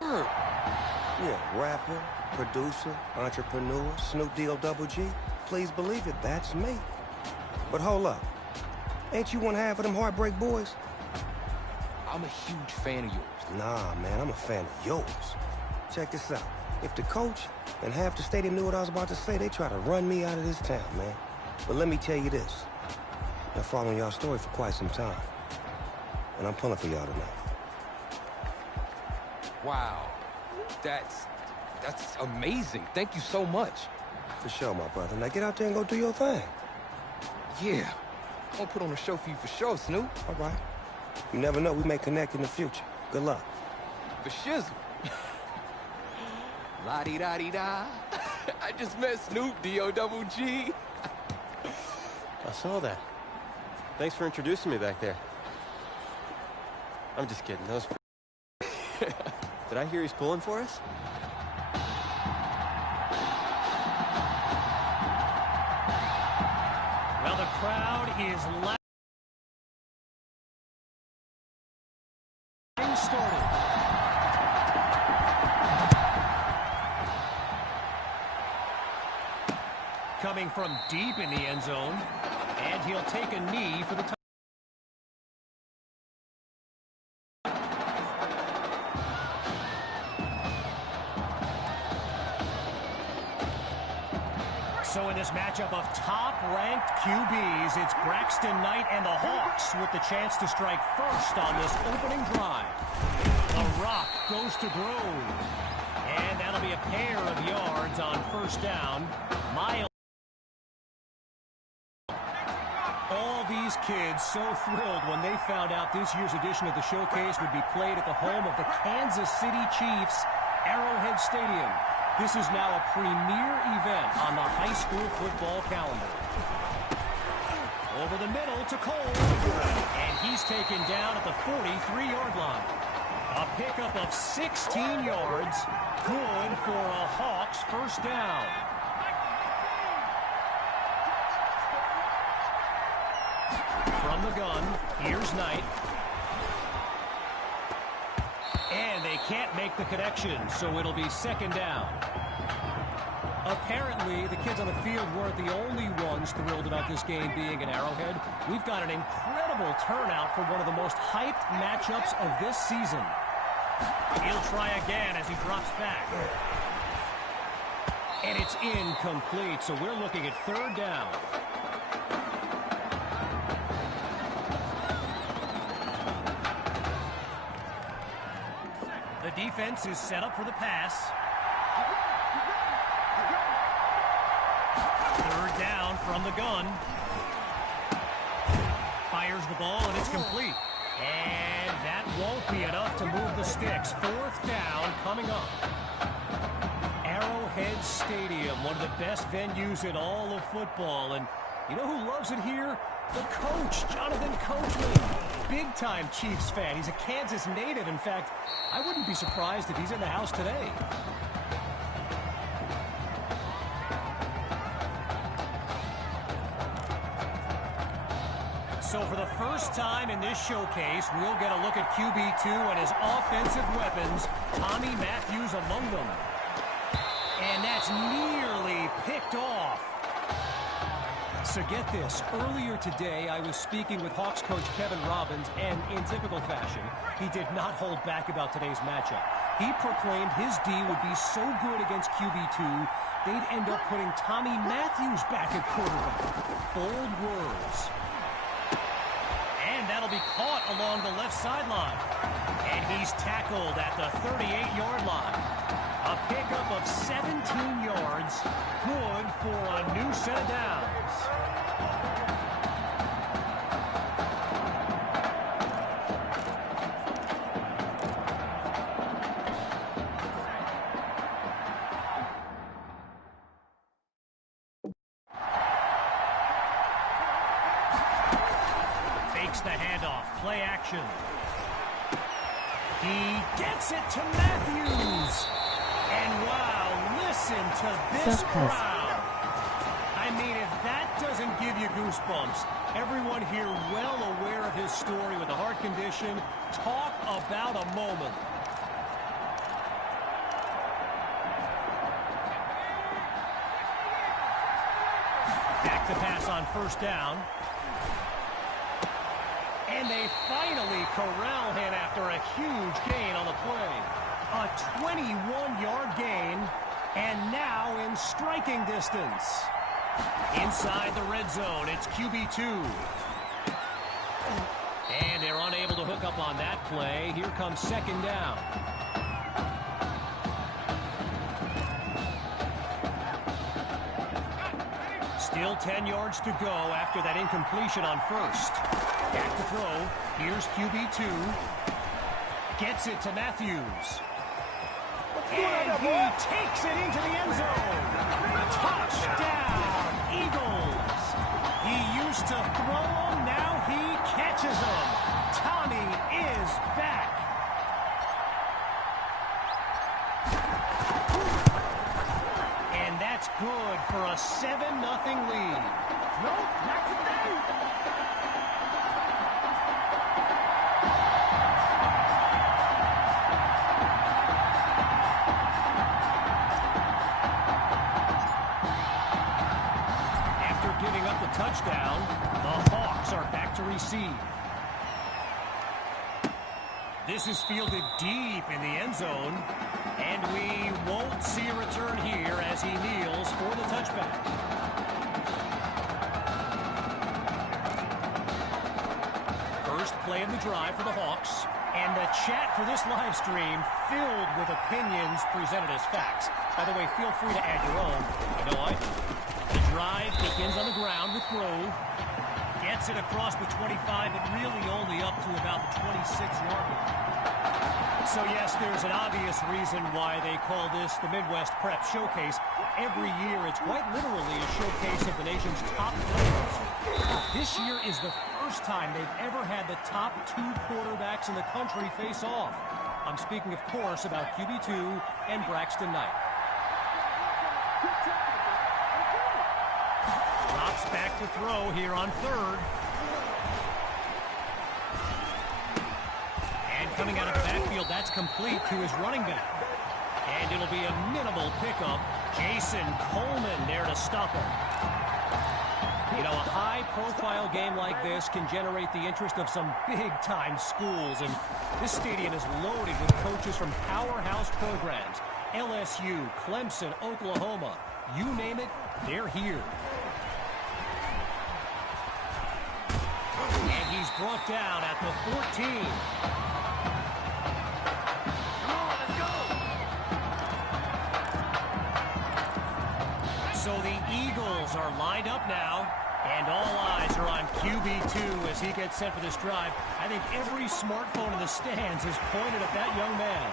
Yeah, rapper, producer, entrepreneur, Snoop D-O-double-G. Please believe it, that's me. But hold up. Ain't you one half of them Heartbreak Boys? I'm a huge fan of yours. Nah, man, I'm a fan of yours. Check this out. If the coach and half the stadium knew what I was about to say, they try to run me out of this town, man. But let me tell you this. Been following y'all story for quite some time. And I'm pulling for y'all tonight. Wow. That's amazing. Thank you so much. For sure, my brother. Now get out there and go do your thing. Yeah. I'm gonna put on a show for you for sure, Snoop. All right. You never know, we may connect in the future. Good luck. For shizzle. La-di-da-di-da. I just met Snoop D-O-double-G. I saw that. Thanks for introducing me back there. I'm just kidding. That was Did I hear he's pulling for us? Well, the crowd is loud. Started. Coming from deep in the end zone, and he'll take a knee for the touchdown. So in this matchup of top-ranked QBs, it's Braxton Knight and the Hawks with the chance to strike first on this opening drive. The rock goes to Grove, and that'll be a pair of yards on first down. Miles. All these kids so thrilled when they found out this year's edition of the showcase would be played at the home of the Kansas City Chiefs, Arrowhead Stadium. This is now a premier event on the high school football calendar. Over the middle to Cole, and he's taken down at the 43-yard line. A pickup of 16 yards, good for a Hawks first down. From the gun, here's Knight. And they can't make the connection, so it'll be second down. Apparently, the kids on the field weren't the only ones thrilled about this game being at Arrowhead. We've got an incredible turnout for one of the most hyped matchups of this season. He'll try again as he drops back. And it's incomplete, so we're looking at third down. The defense is set up for the pass. Third down from the gun. Fires the ball, and it's complete. And that won't be enough to move the sticks. Fourth down coming up. Arrowhead Stadium, one of the best venues in all of football. And you know who loves it here? The coach, Jonathan Coachman. Big-time Chiefs fan. He's a Kansas native. In fact, I wouldn't be surprised if he's in the house today. So for the first time in this showcase, we'll get a look at QB2 and his offensive weapons, Tommy Matthews among them. And that's nearly picked off. So get this, earlier today I was speaking with Hawks coach Kevin Robbins, and in typical fashion, he did not hold back about today's matchup. He proclaimed his D would be so good against QB2, they'd end up putting Tommy Matthews back at quarterback. Bold words. And that'll be caught along the left sideline. And he's tackled at the 38-yard line. A pickup of 17 yards, good for a new set of downs. Fakes the handoff, play action. He gets it to Matthews. And wow, listen to this crowd. I mean, if that doesn't give you goosebumps, everyone here well aware of his story with a heart condition. Talk about a moment. Back to pass on first down. And they finally corral him after a huge gain on the play. A 21-yard gain, and now in striking distance. Inside the red zone, it's QB2. And they're unable to hook up on that play. Here comes second down. Still 10 yards to go after that incompletion on first. Back to throw. Here's QB2. Gets it to Matthews. And he takes it into the end zone. Touchdown, Eagles. He used to throw them, now he catches them. Tommy is back. And that's good for a 7-0 lead. Nope, that's a thing. Touchdown. The Hawks are back to receive. This is fielded deep in the end zone, and we won't see a return here as he kneels for the touchback. First play of the drive for the Hawks, and the chat for this live stream filled with opinions presented as facts. By the way, feel free to add your own. You know what? The drive begins on the ground with Grove. Gets it across the 25, but really only up to about the 26-yard line. So, yes, there's an obvious reason why they call this the Midwest Prep Showcase. Every year, it's quite literally a showcase of the nation's top players. This year is the first time they've ever had the top two quarterbacks in the country face off. I'm speaking, of course, about QB2 and Braxton Knight. Drops back to throw here on third. And coming out of the backfield, that's complete to his running back. And it'll be a minimal pickup. Jason Coleman there to stop him. You know, a high-profile game like this can generate the interest of some big-time schools. And this stadium is loaded with coaches from powerhouse programs. LSU, Clemson, Oklahoma. You name it, they're here. And he's brought down at the 14. Come on, let's go. So the Eagles are lined up now, and all eyes are on QB2 as he gets set for this drive. I think every smartphone in the stands is pointed at that young man.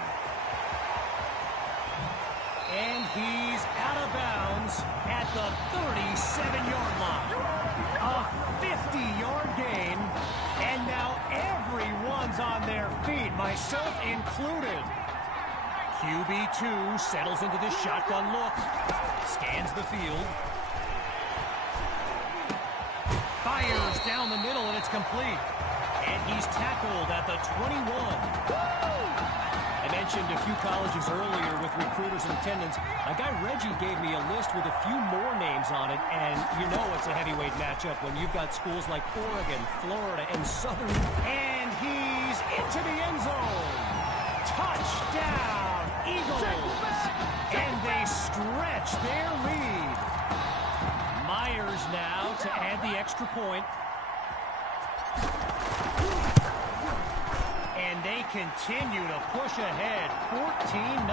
And he's out of bounds at the 37-yard line. A 50-yard gain, and now everyone's on their feet, myself included. QB2 settles into this shotgun look, scans the field, fires down the middle, and it's complete. And he's tackled at the 21. I mentioned a few colleges earlier with recruiters in attendance. My guy Reggie gave me a list with a few more names on it, and you know it's a heavyweight matchup when you've got schools like Oregon, Florida, and Southern. And he's into the end zone. Touchdown, Eagles. And they stretch their lead. Myers now to add the extra point. And they continue to push ahead, 14-0.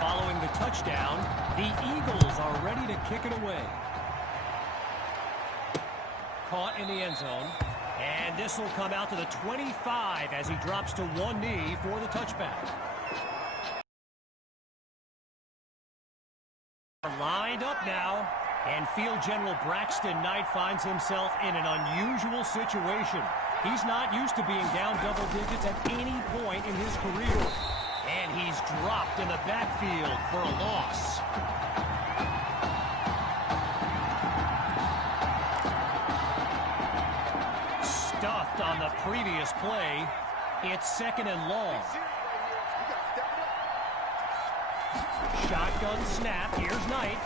Following the touchdown, the Eagles are ready to kick it away. Caught in the end zone. And this will come out to the 25 as he drops to one knee for the touchback. Lined up now, and field general Braxton Knight finds himself in an unusual situation. He's not used to being down double digits at any point in his career. And he's dropped in the backfield for a loss. Stuffed previous play. It's 2nd and long. Shotgun snap. Here's Knight.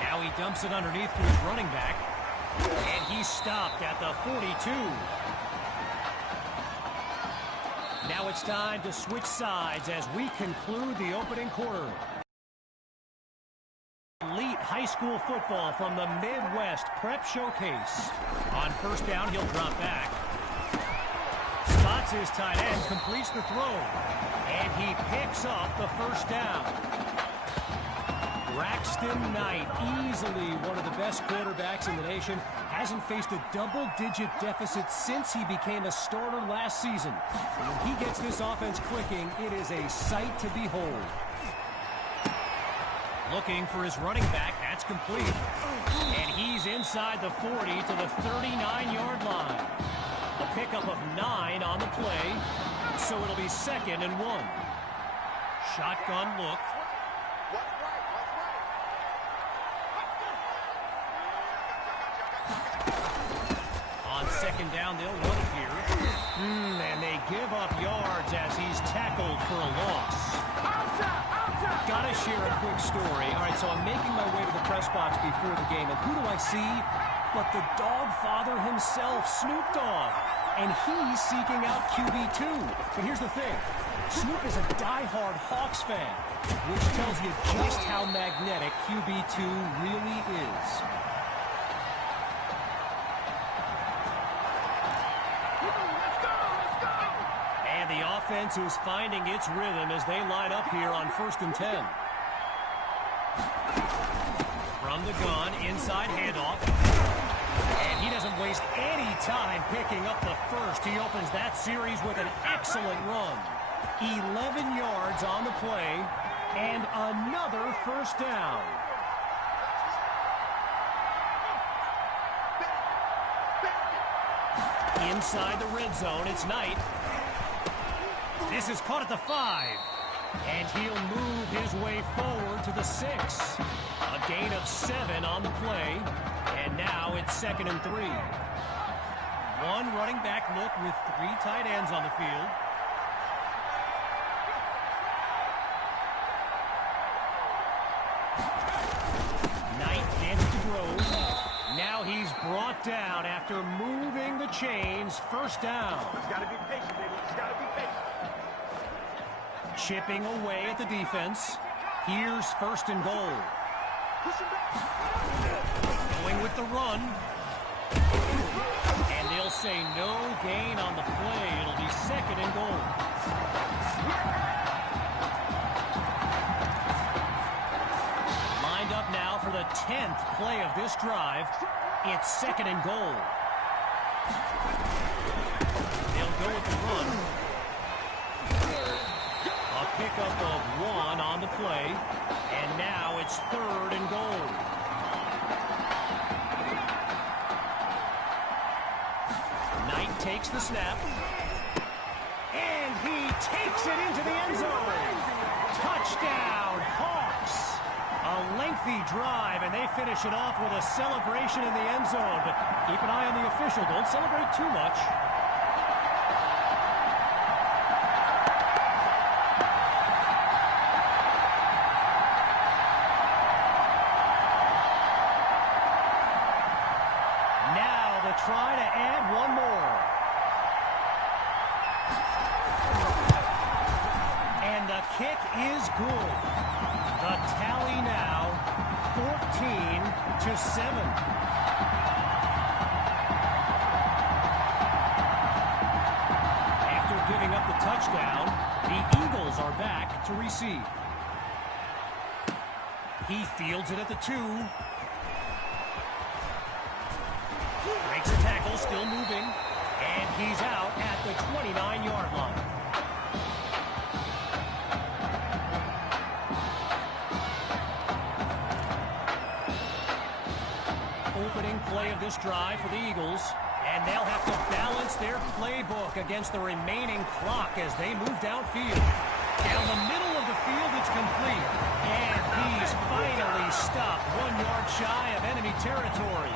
Now he dumps it underneath to his running back. And he's stopped at the 42. Now it's time to switch sides as we conclude the opening quarter. Elite high school football from the Midwest Prep Showcase. On first down, he'll drop back. Spots his tight end, completes the throw. And he picks up the first down. Braxton Knight, easily one of the best quarterbacks in the nation, hasn't faced a double-digit deficit since he became a starter last season. And when he gets this offense clicking, it is a sight to behold. Looking for his running back, that's complete. And he's inside the 40 to the 39-yard line. A pickup of 9 on the play, so it'll be 2nd and 1. Shotgun look. On 2nd down, they'll run it here. And they give up yards as he's tackled for a loss. Gotta share a quick story. All right, so I'm making my way to the press box before the game, and who do I see but the dog father himself, Snoop Dogg. And he's seeking out QB2. But here's the thing. Snoop is a diehard Hawks fan, which tells you just how magnetic QB2 really is. The offense is finding its rhythm as they line up here on 1st and 10. From the gun, inside handoff. And he doesn't waste any time picking up the first. He opens that series with an excellent run. 11 yards on the play and another first down. Inside the red zone, it's Knight. This is caught at the 5. And he'll move his way forward to the 6. A gain of 7 on the play. And now it's 2nd and 3. One running back look with 3 tight ends on the field. Knight hands to Grove. Now he's brought down after moving the chains. First down. Gotta be patient, baby. Gotta be patient. Chipping away at the defense. Here's 1st and goal. Going with the run. And they'll say no gain on the play. It'll be 2nd and goal. Lined up now for the 10th play of this drive. It's 2nd and goal. They'll go with the run. A pickup of 1 on the play. And now it's 3rd and goal. Knight takes the snap. And he takes it into the end zone. Touchdown, Hawks. A lengthy drive, and they finish it off with a celebration in the end zone. But keep an eye on the official. Don't celebrate too much. Try to add one more. And the kick is good. The tally now 14-7. After giving up the touchdown, the Eagles are back to receive. He fields it at the 2. Breaks the tackle, still moving, and he's out at the 29-yard line. Opening play of this drive for the Eagles, and they'll have to balance their playbook against the remaining clock as they move downfield. Down the middle of the field, it's complete, and he's finally stopped 1 yard shy of enemy territory.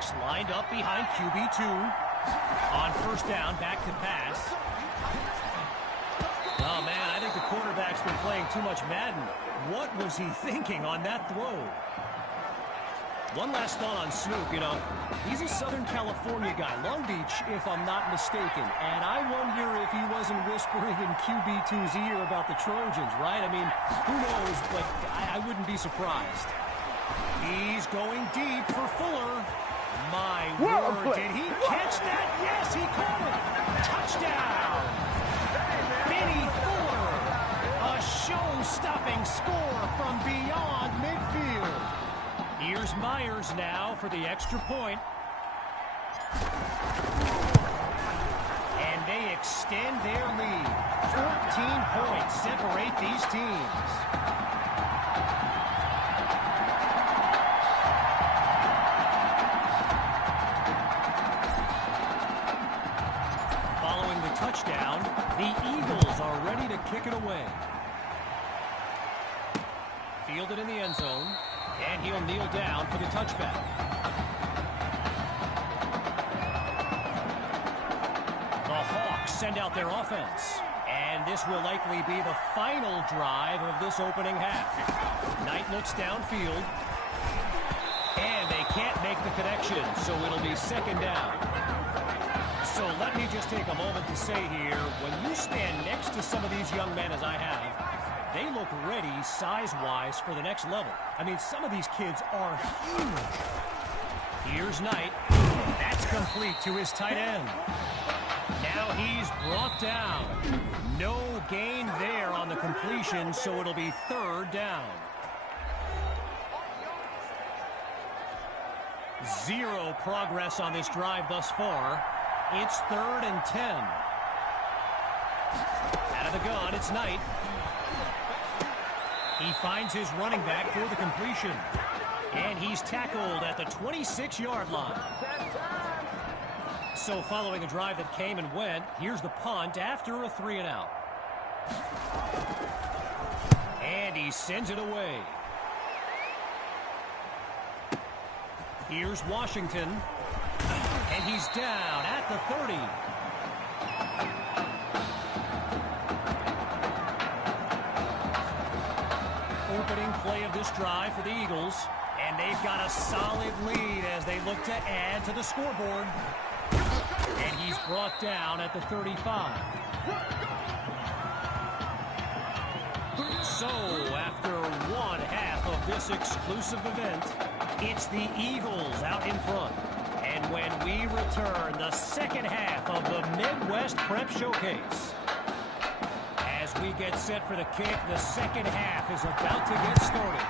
Hawks lined up behind QB2. On first down, back to pass. Oh, man, I think the quarterback's been playing too much Madden. What was he thinking on that throw? One last thought on Snoop, you know, he's a Southern California guy, Long Beach, if I'm not mistaken. And I wonder if he wasn't whispering in QB2's ear about the Trojans, right? I mean, who knows, but I wouldn't be surprised. He's going deep for Fuller. My word, did he catch that? Yes, he caught it. Touchdown. Benny Fuller. A show-stopping score from beyond midfield. Here's Myers now for the extra point. And they extend their lead. 14 points separate these teams. Following the touchdown, the Eagles are ready to kick it away. Fielded in the end zone. And he'll kneel down for the touchback. The Hawks send out their offense. And this will likely be the final drive of this opening half. Knight looks downfield. And they can't make the connection, so it'll be second down. So let me just take a moment to say here, when you stand next to some of these young men as I have, they look ready, size-wise, for the next level. I mean, some of these kids are huge. Here's Knight. That's complete to his tight end. Now he's brought down. No gain there on the completion, so it'll be third down. Zero progress on this drive thus far. It's 3rd and 10. Out of the gun, it's Knight. He finds his running back for the completion. And he's tackled at the 26-yard line. So following a drive that came and went, here's the punt after a 3-and-out. And he sends it away. Here's Washington. And he's down at the 30. Opening play of this drive for the Eagles, and they've got a solid lead as they look to add to the scoreboard. And he's brought down at the 35. So, after one half of this exclusive event, it's the Eagles out in front. And when we return, the second half of the Midwest Prep Showcase. As we get set for the kick, the second half is about to get started.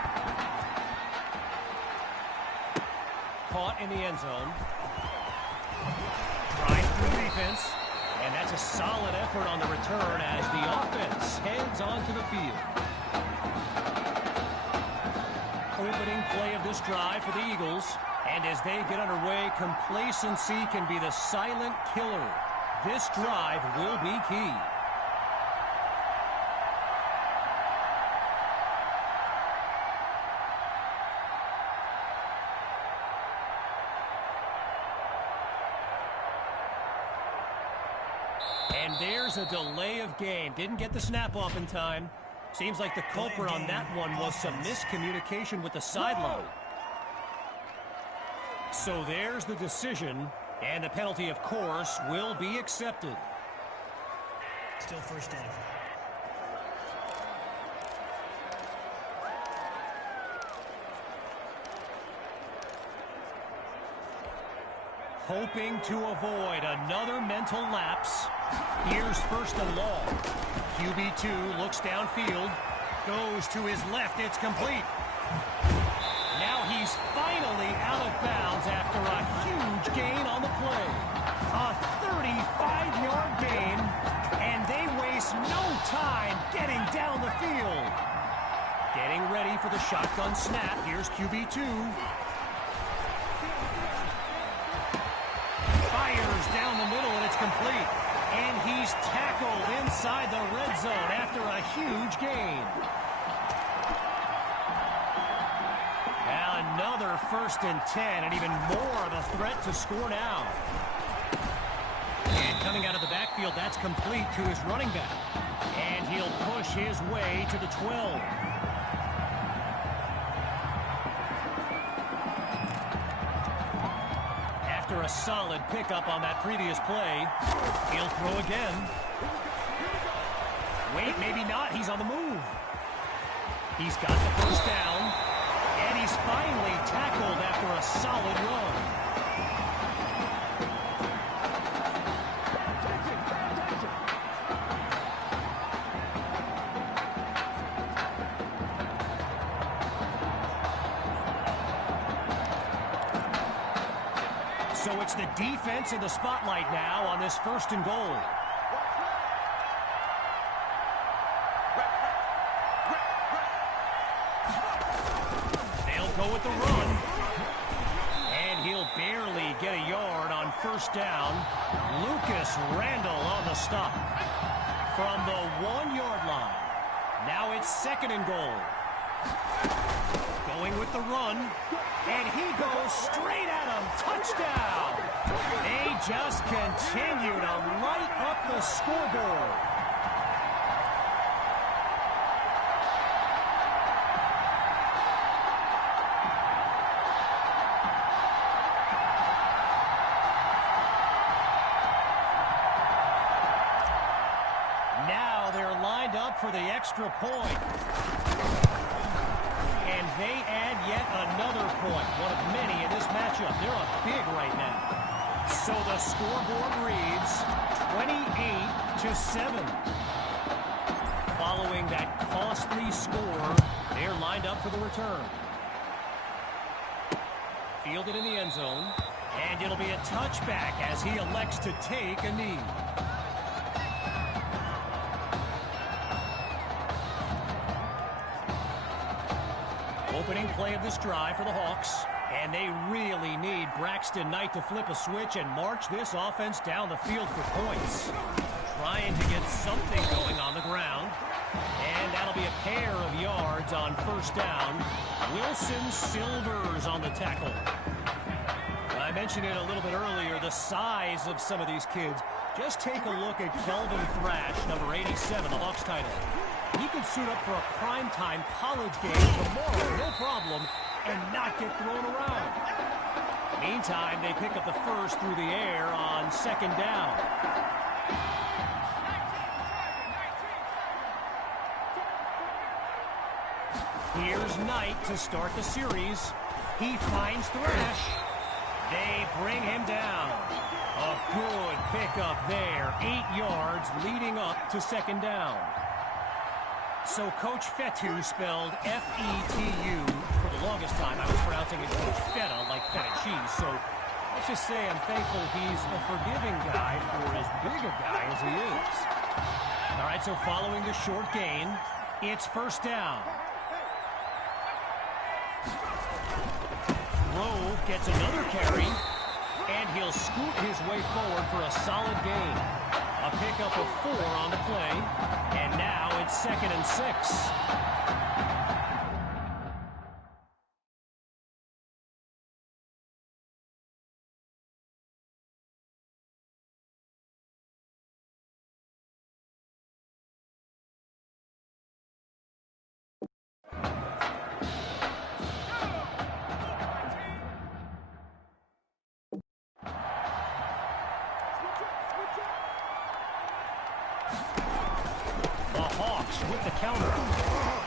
Caught in the end zone. Drive through defense. And that's a solid effort on the return as the offense heads onto the field. Opening play of this drive for the Eagles. And as they get underway, complacency can be the silent killer. This drive will be key. And there's a delay of game. Didn't get the snap off in time. Seems like the culprit on that one was some miscommunication with the sideline. So there's the decision, and the penalty, of course, will be accepted. Still first down. Hoping to avoid another mental lapse. Here's first and long. QB2 looks downfield, goes to his left, it's complete. Now he's finally out of bounds after a huge gain on the play. A 35-yard gain, and they waste no time getting down the field. Getting ready for the shotgun snap. Here's QB2. Fires down the middle, and it's complete. And he's tackled inside the red zone after a huge gain. Now another 1st and 10, and even more of a threat to score now. And coming out of the backfield, that's complete to his running back. And he'll push his way to the 12. After a solid pickup on that previous play, he'll throw again. Wait, maybe not. He's on the move. He's got the first down, and he's finally tackled after a solid run. So it's the defense in the spotlight now on this 1st and goal. They'll go with the run. And he'll barely get a yard on 1st down. Lucas Randall on the stop. From the 1-yard line. Now it's 2nd and goal. Going with the run. And he goes straight at him. Touchdown. They just continue to light up the scoreboard. Now they're lined up for the extra point. And they add yet another point, one of many in this matchup. They're up big right now. So the scoreboard reads 28-7. Following that costly score, they're lined up for the return. Fielded in the end zone, and it'll be a touchback as he elects to take a knee. Opening play of this drive for the Hawks. And they really need Braxton Knight to flip a switch and march this offense down the field for points. Trying to get something going on the ground. And that'll be a pair of yards on 1st down. Wilson Silvers on the tackle. I mentioned it a little bit earlier, the size of some of these kids. Just take a look at Kelvin Thrash, number 87, the Hawks tight end. He can suit up for a primetime college game tomorrow, no problem, and not get thrown around. Meantime, they pick up the first through the air on 2nd down. Here's Knight to start the series. He finds Thrash. They bring him down. A good pickup there. 8 yards leading up to 2nd down. So Coach Fetu, spelled F-E-T-U, for the longest time I was pronouncing it Coach Feta, like feta cheese. So let's just say I'm thankful he's a forgiving guy for as big a guy as he is. All right, so following the short gain, it's 1st down. Grove gets another carry, and he'll scoot his way forward for a solid gain. A pickup of 4 on the play, and now it's 2nd and 6. With the counter,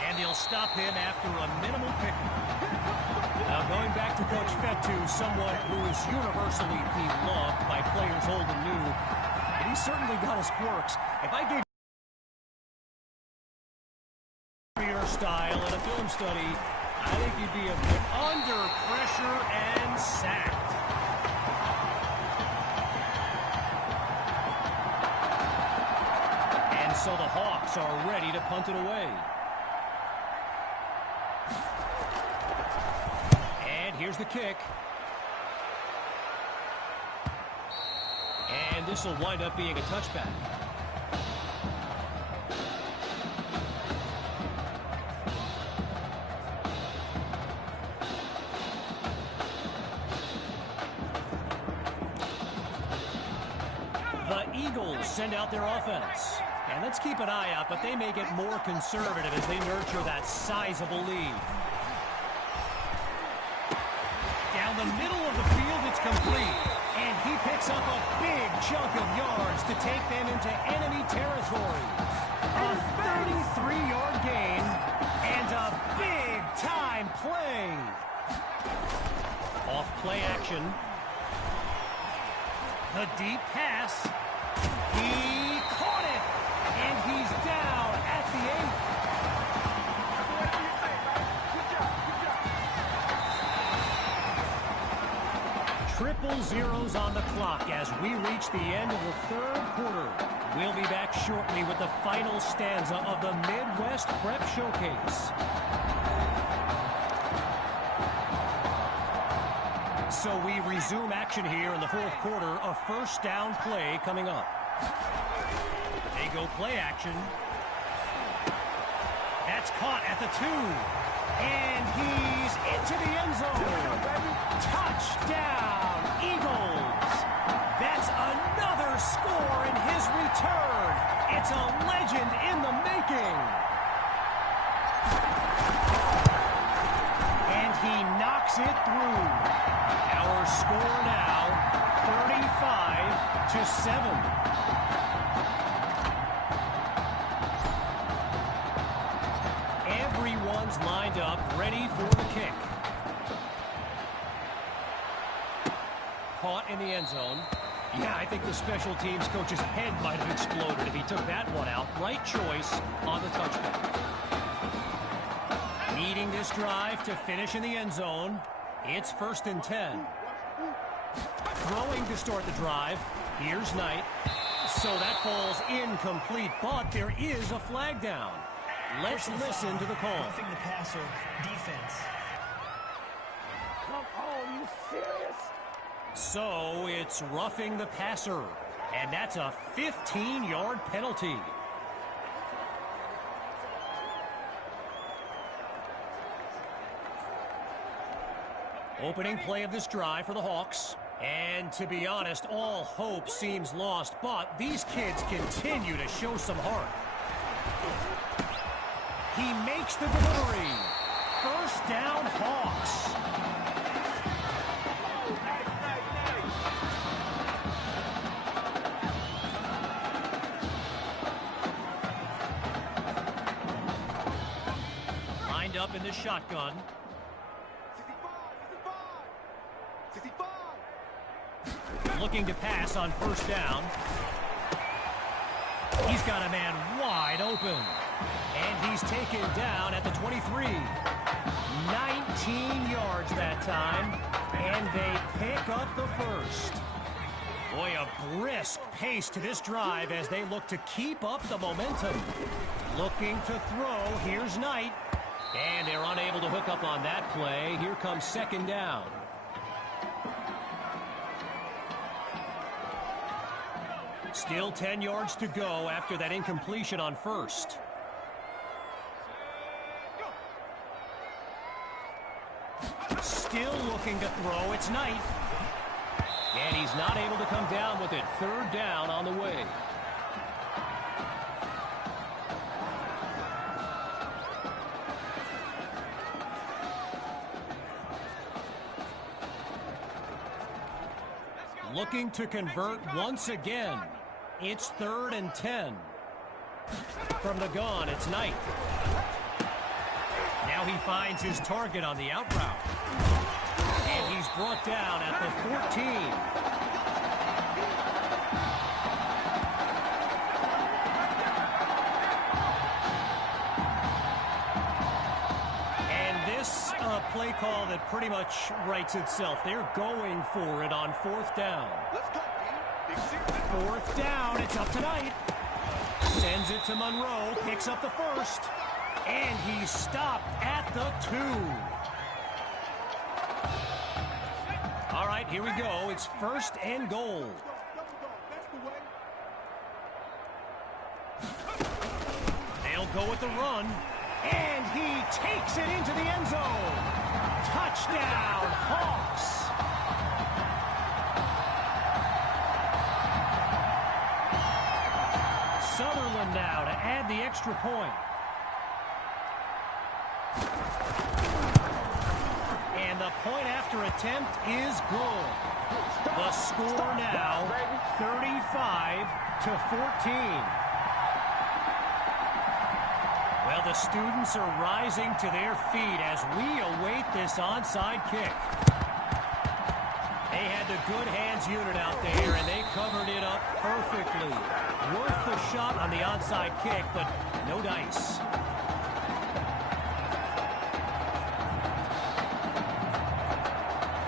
and they'll stop him after a minimal pickup. Now going back to Coach Fetu, someone who is universally beloved by players old and new, and he certainly got his quirks. If I gave your style in a film study, I think you'd be a bit under pressure and sacked. So the Hawks are ready to punt it away. And here's the kick. And this will wind up being a touchback. The Eagles send out their offense. And let's keep an eye out, but they may get more conservative as they nurture that sizable lead. Down the middle of the field, it's complete. And he picks up a big chunk of yards to take them into enemy territory. A 33-yard gain and a big-time play. Off play action. The deep pass. He caught it. And he's down at the 8. Triple zeros on the clock as we reach the end of the third quarter. We'll be back shortly with the final stanza of the Midwest Prep Showcase. So we resume action here in the fourth quarter. A first down play coming up. They go play action. That's caught at the 2. And he's into the end zone. Touchdown, Eagles. That's another score in his return. It's a legend in the making. And he knocks it through. Our score now, 35-7. Everyone's lined up, ready for the kick. Caught in the end zone. Yeah, I think the special teams coach's head might have exploded if he took that one out. Right choice on the touchback. Needing this drive to finish in the end zone. It's 1st and 10. Throwing to start the drive. Here's Knight. So that falls incomplete, but there is a flag down. Let's listen to the call. Roughing the passer, defense. Come on, you serious? So it's roughing the passer, and that's a 15-yard penalty. Opening play of this drive for the Hawks. And to be honest, all hope seems lost, but these kids continue to show some heart. He makes the delivery. First down, Hawks. Lined up in the shotgun. 65. Looking to pass on first down. He's got a man wide open. And he's taken down at the 23. 19 yards that time. And they pick up the first. Boy, a brisk pace to this drive as they look to keep up the momentum. Looking to throw. Here's Knight. And they're unable to hook up on that play. Here comes second down. Still 10 yards to go after that incompletion on first. Still looking to throw. It's Knight. And he's not able to come down with it. Third down on the way. Looking to convert once again. It's 3rd and 10. From the gun, it's Knight. Now he finds his target on the out route. And he's brought down at the 14. Play call that pretty much writes itself. They're going for it on 4th down. Let's go, D. 4th down. It's up to Knight. Sends it to Monroe. Picks up the first. And he's stopped at the 2. All right, here we go. It's 1st and goal. They'll go with the run. And he takes it into the end zone. Touchdown, Hawks. Sutherland now to add the extra point. And the point after attempt is good. The score now 35-14. Well, the students are rising to their feet as we await this onside kick. They had the good hands unit out there, and they covered it up perfectly. Worth the shot on the onside kick, but no dice.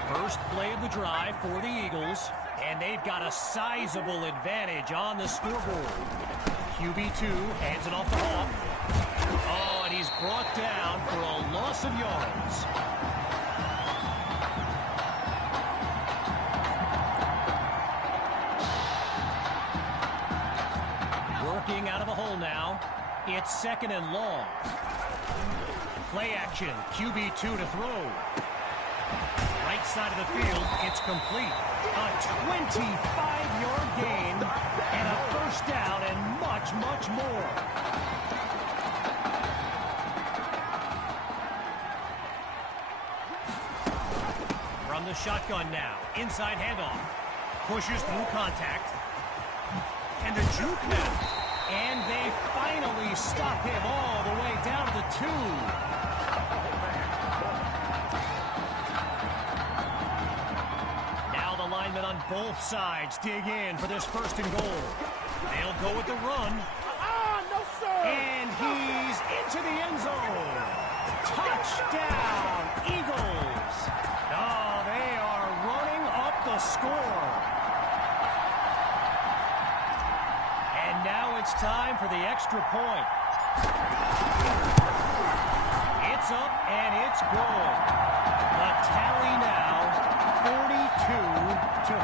First play of the drive for the Eagles, and they've got a sizable advantage on the scoreboard. QB2 hands it off the Hawk. Oh, and he's brought down for a loss of yards. Working out of a hole now. It's 2nd and long. Play action. QB2 to throw. Right side of the field, it's complete. A 25-yard gain and a first down and much, much more. From the shotgun now. Inside handoff. Pushes through contact. And the juke now. And they finally stop him all the way down to the 2. Now the linemen on both sides dig in for this 1st and goal. They'll go with the run. No, sir. And he's into the end zone. Touchdown, Eagles. Oh, they are running up the score. And now it's time for the extra point. It's up and it's good. The tally now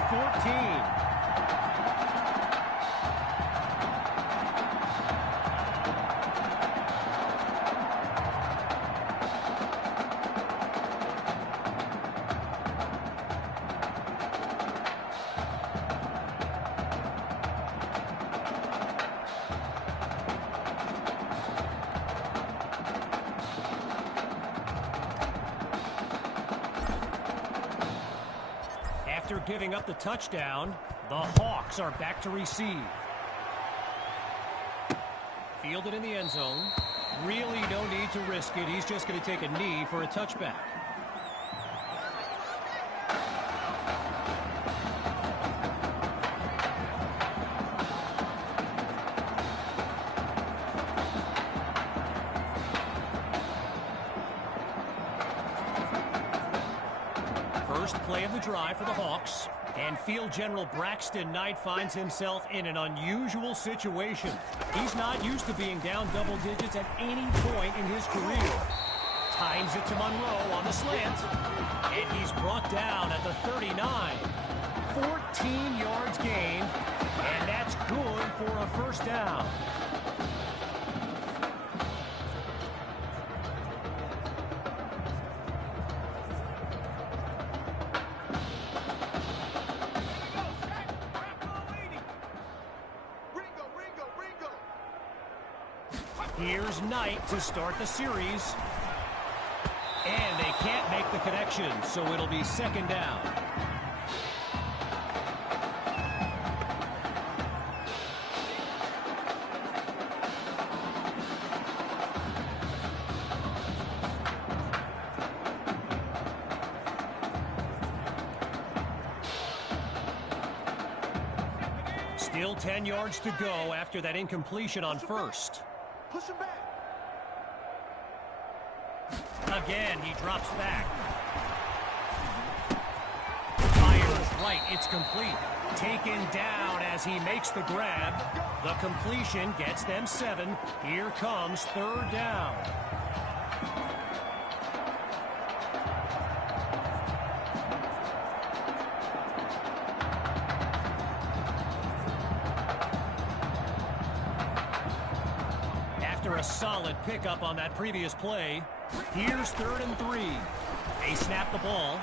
42-14. After giving up the touchdown, the Hawks are back to receive. Fielded in the end zone. Really no need to risk it. He's just going to take a knee for a touchback. First play of the drive for the Hawks. And Field General Braxton Knight finds himself in an unusual situation. He's not used to being down double digits at any point in his career. Times it to Monroe on the slant. And he's brought down at the 39. 14 yards gained. And that's good for a first down. Here's Knight to start the series. And they can't make the connection, so it'll be 2nd down. Still 10 yards to go after that incompletion on first. Push him back. Again, he drops back. Fires right, it's complete. Taken down as he makes the grab. The completion gets them 7. Here comes 3rd down. After a solid pickup on that previous play, here's 3rd and 3. They snap the ball.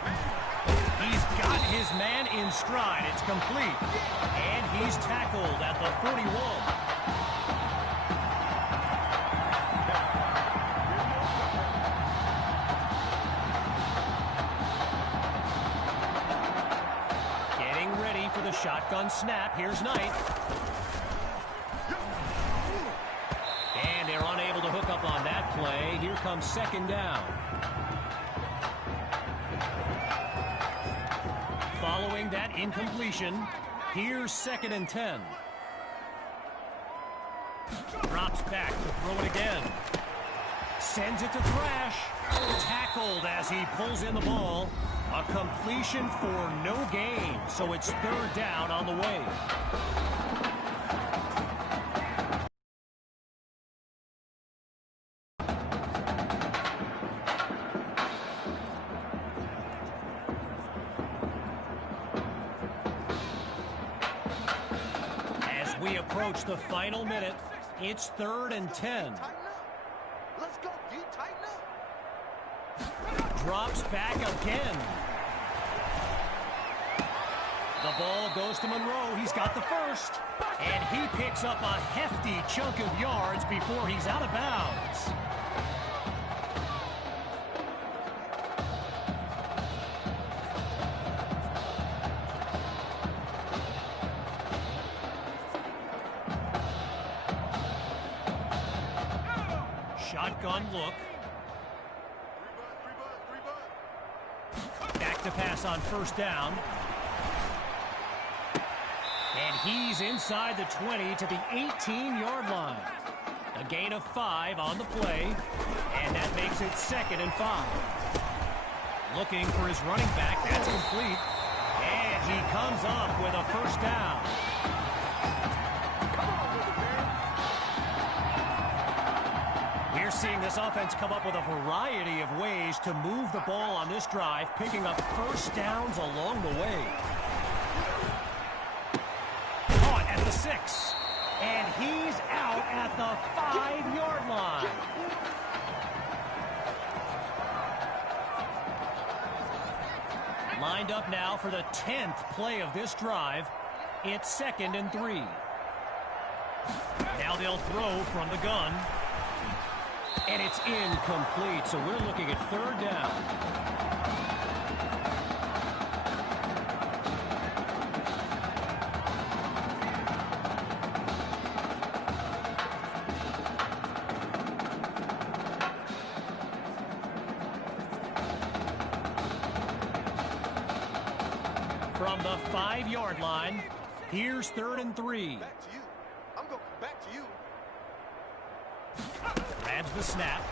He's got his man in stride. It's complete. And he's tackled at the 41. Getting ready for the shotgun snap. Here's Knight. And they're unable to hook up on that play. Here comes second down. Following that incompletion, here's 2nd and 10. Drops back to throw it again. Sends it to Thrash. Tackled as he pulls in the ball. A completion for no gain, so it's 3rd down on the way. As we approach the final minute, it's 3rd and 10. Let's go, D. Tighten up. Drops back again. The ball goes to Monroe. He's got the first. And he picks up a hefty chunk of yards before he's out of bounds. Shotgun look. Back to pass on 1st down. And he's inside the 20 to the 18-yard line. A gain of 5 on the play, and that makes it 2nd and 5. Looking for his running back. That's complete. And he comes up with a 1st down. We're seeing this offense come up with a variety of ways to move the ball on this drive, picking up 1st downs along the way. Caught at the 6. And he's out at the 5-yard line. Lined up now for the 10th play of this drive. It's 2nd and 3. Now they'll throw from the gun. And it's incomplete, so we're looking at 3rd down. From the 5-yard line, here's 3rd and 3. Back to you. I'm going back to you. Grabs the snap.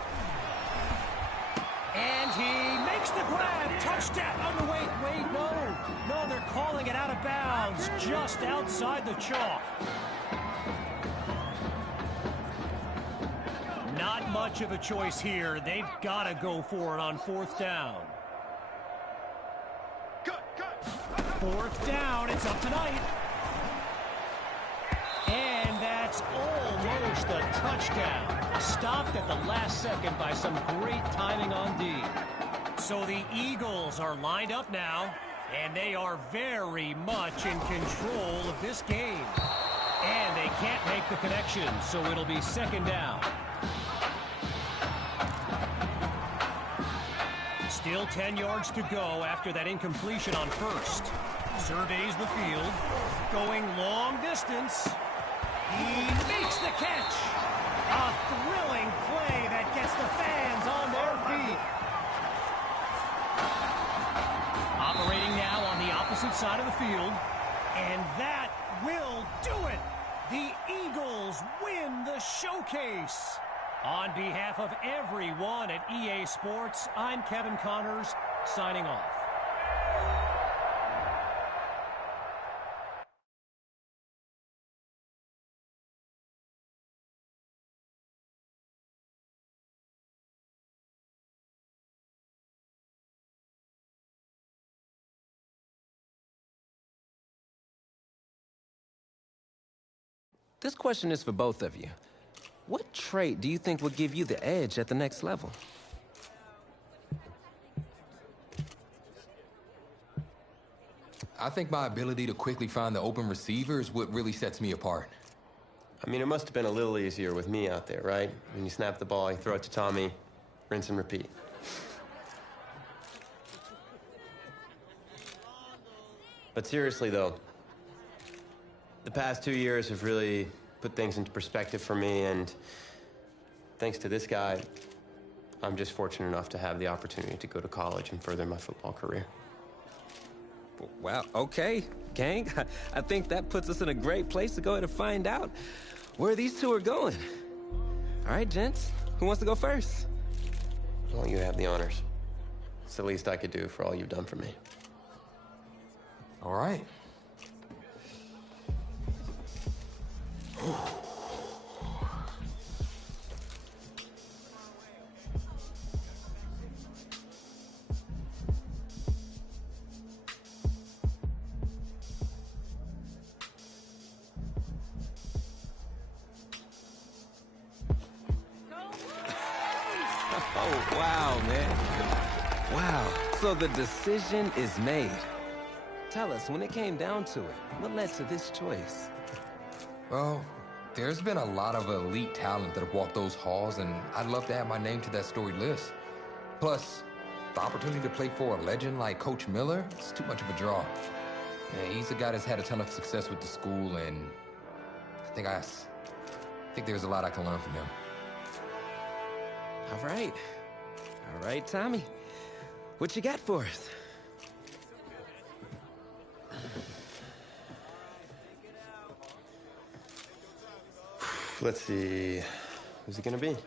And he makes the grab. Touchdown. Oh, no, wait, no. No, they're calling it out of bounds just outside the chalk. Not much of a choice here. They've got to go for it on 4th down. 4th down. It's up tonight. And that's almost a touchdown. Stopped at the last second by some great timing on D. So the Eagles are lined up now, and they are very much in control of this game. And they can't make the connection, so it'll be 2nd down. Still 10 yards to go after that incompletion on 1st. Surveys the field. Going long distance. He makes the catch. A thrilling play that gets the fans on their feet. Operating now on the opposite side of the field. And that will do it. The Eagles win the showcase. On behalf of everyone at EA Sports, I'm Kevin Connors, signing off. This question is for both of you. What trait do you think will give you the edge at the next level? I think my ability to quickly find the open receiver is what really sets me apart. I mean, it must have been a little easier with me out there, right? When you snap the ball, you throw it to Tommy, rinse and repeat. But seriously, though, the past 2 years have really put things into perspective for me, and thanks to this guy, I'm just fortunate enough to have the opportunity to go to college and further my football career. Well, okay, gang. I think that puts us in a great place to go ahead and find out where these two are going. All right, gents, who wants to go first? Well, you have the honors. It's the least I could do for all you've done for me. All right. Oh, wow, man. Wow. So the decision is made. Tell us, when it came down to it, what led to this choice? Well, there's been a lot of elite talent that have walked those halls, and I'd love to add my name to that storied list. Plus, the opportunity to play for a legend like Coach Miller, it's too much of a draw. Yeah, he's a guy that's had a ton of success with the school, and I think there's a lot I can learn from him. All right. All right, Tommy. What you got for us? Let's see. Who's it gonna be?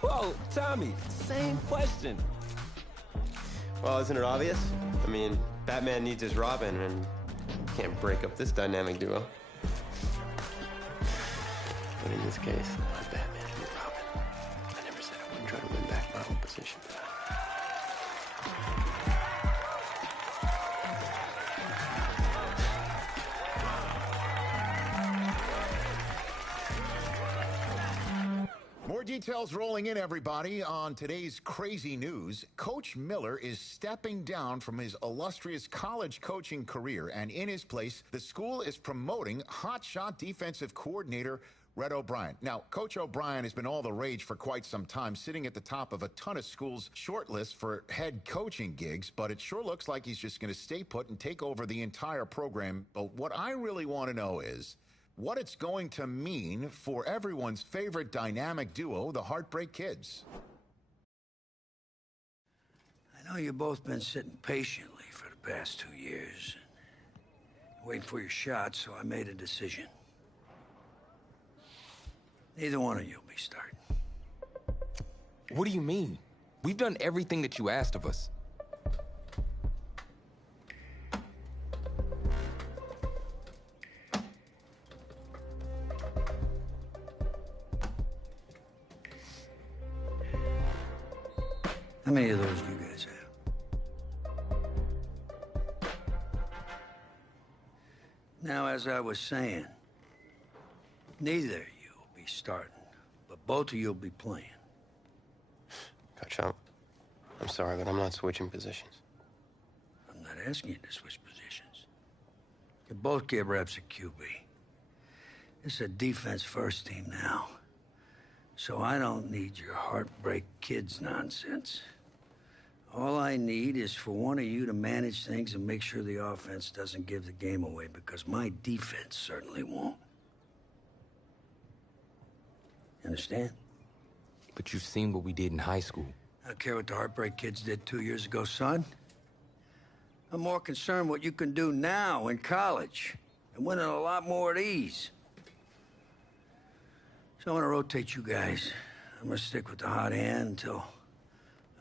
Whoa, Tommy, same question. Well, isn't it obvious? I mean, Batman needs his Robin, and can't break up this dynamic duo. But in this case, I'm Batman and you're Robin. I never said I wouldn't try to win back my own position. More details rolling in, everybody. On today's crazy news, Coach Miller is stepping down from his illustrious college coaching career, and in his place, the school is promoting hotshot defensive coordinator Red O'Brien. Now, Coach O'Brien has been all the rage for quite some time, sitting at the top of a ton of schools' shortlist for head coaching gigs, but it sure looks like he's just going to stay put and take over the entire program. But what I really want to know is what it's going to mean for everyone's favorite dynamic duo, the Heartbreak Kids. I know you've both been sitting patiently for the past 2 years, waiting for your shot, so I made a decision. Neither one of you will be starting. What do you mean? We've done everything that you asked of us. How many of those do you guys have? Now, as I was saying, neither of you will be starting, but both of you will be playing. Coach, I'm sorry, but I'm not switching positions. I'm not asking you to switch positions. You both get reps at QB. This is a defense-first team now, so I don't need your Heartbreak Kids nonsense. All I need is for one of you to manage things and make sure the offense doesn't give the game away, because my defense certainly won't. Understand? But you've seen what we did in high school. I don't care what the Heartbreak Kids did 2 years ago, son. I'm more concerned what you can do now in college and winning a lot more of these. So I'm gonna rotate you guys. I'm gonna stick with the hot hand until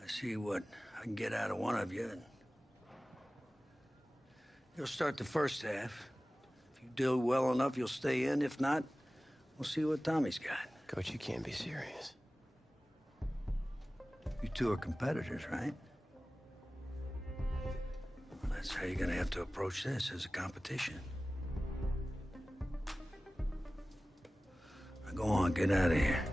I see what I can get out of one of you. And you'll start the first half. If you do well enough, you'll stay in. If not, we'll see what Tommy's got. Coach, you can't be serious. You two are competitors, right? Well, that's how you're gonna have to approach this, as a competition. Now go on, get out of here.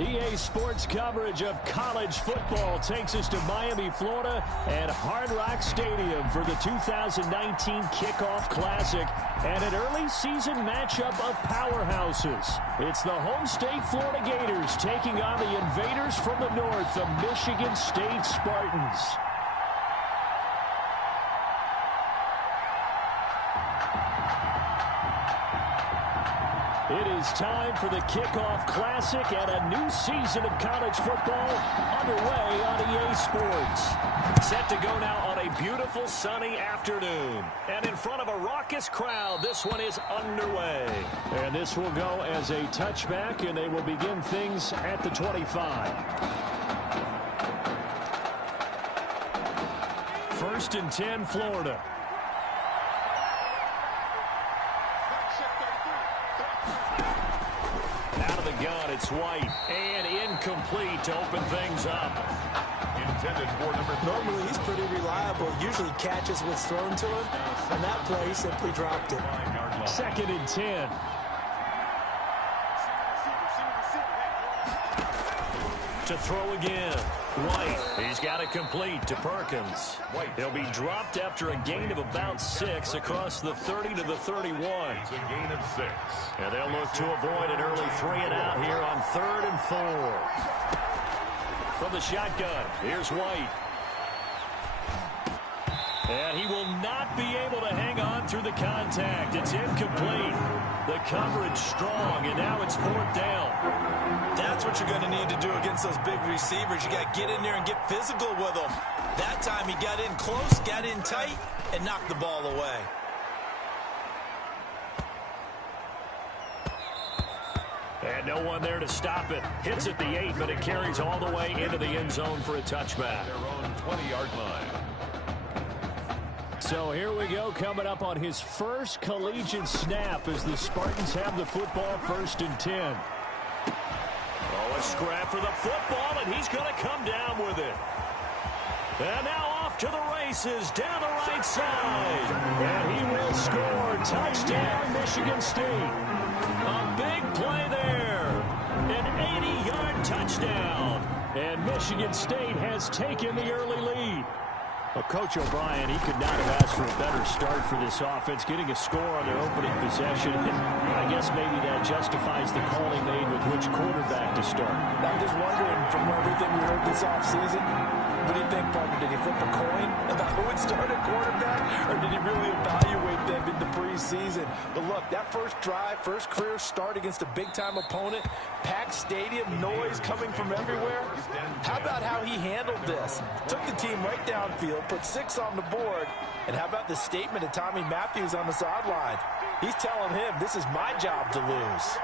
EA Sports coverage of college football takes us to Miami, Florida, and Hard Rock Stadium for the 2019 Kickoff Classic and an early season matchup of powerhouses. It's the home state Florida Gators taking on the invaders from the north, the Michigan State Spartans. It is time for the Kickoff Classic and a new season of college football underway on EA Sports. Set to go now on a beautiful sunny afternoon. And in front of a raucous crowd, this one is underway. And this will go as a touchback, and they will begin things at the 25. First and 10, Florida. Out of the gun, it's White, and incomplete to open things up. Intended for number 3. Normally, he's pretty reliable. Usually catches what's thrown to him, and that play, he simply dropped it. Second and 10. To throw again. White, he's got it complete to Perkins. He'll be dropped after a gain of about 6 across the 30 to the 31. It's a gain of 6. And they'll look to avoid an early 3 and out here on 3rd and 4. From the shotgun, here's White. And he will not be able to hang on through the contact. It's incomplete. The coverage strong, and now it's 4th down. That's what you're going to need to do against those big receivers. You got to get in there and get physical with them. That time he got in close, got in tight, and knocked the ball away. And no one there to stop it. Hits at the 8, but it carries all the way into the end zone for a touchback. Their own 20-yard line. So here we go, coming up on his first collegiate snap as the Spartans have the football, 1st and 10. Oh, a scrap for the football, and he's going to come down with it. And now off to the races, down the right side. And he will score. Touchdown, Michigan State. A big play there. An 80-yard touchdown. And Michigan State has taken the early lead. Well, Coach O'Brien, he could not have asked for a better start for this offense, getting a score on their opening possession. And I guess maybe that justifies the call he made with which quarterback to start. I'm just wondering, from everything we heard this offseason, what do you think, partner? Did he flip a coin about who would start at quarterback, or did he really evaluate them in the preseason? But look, that first drive, first career start against a big-time opponent, packed stadium, noise coming from everywhere. How about how he handled this? Took the team right downfield, put 6 on the board, and how about the statement of Tommy Matthews on the sideline? He's telling him, this is my job to lose.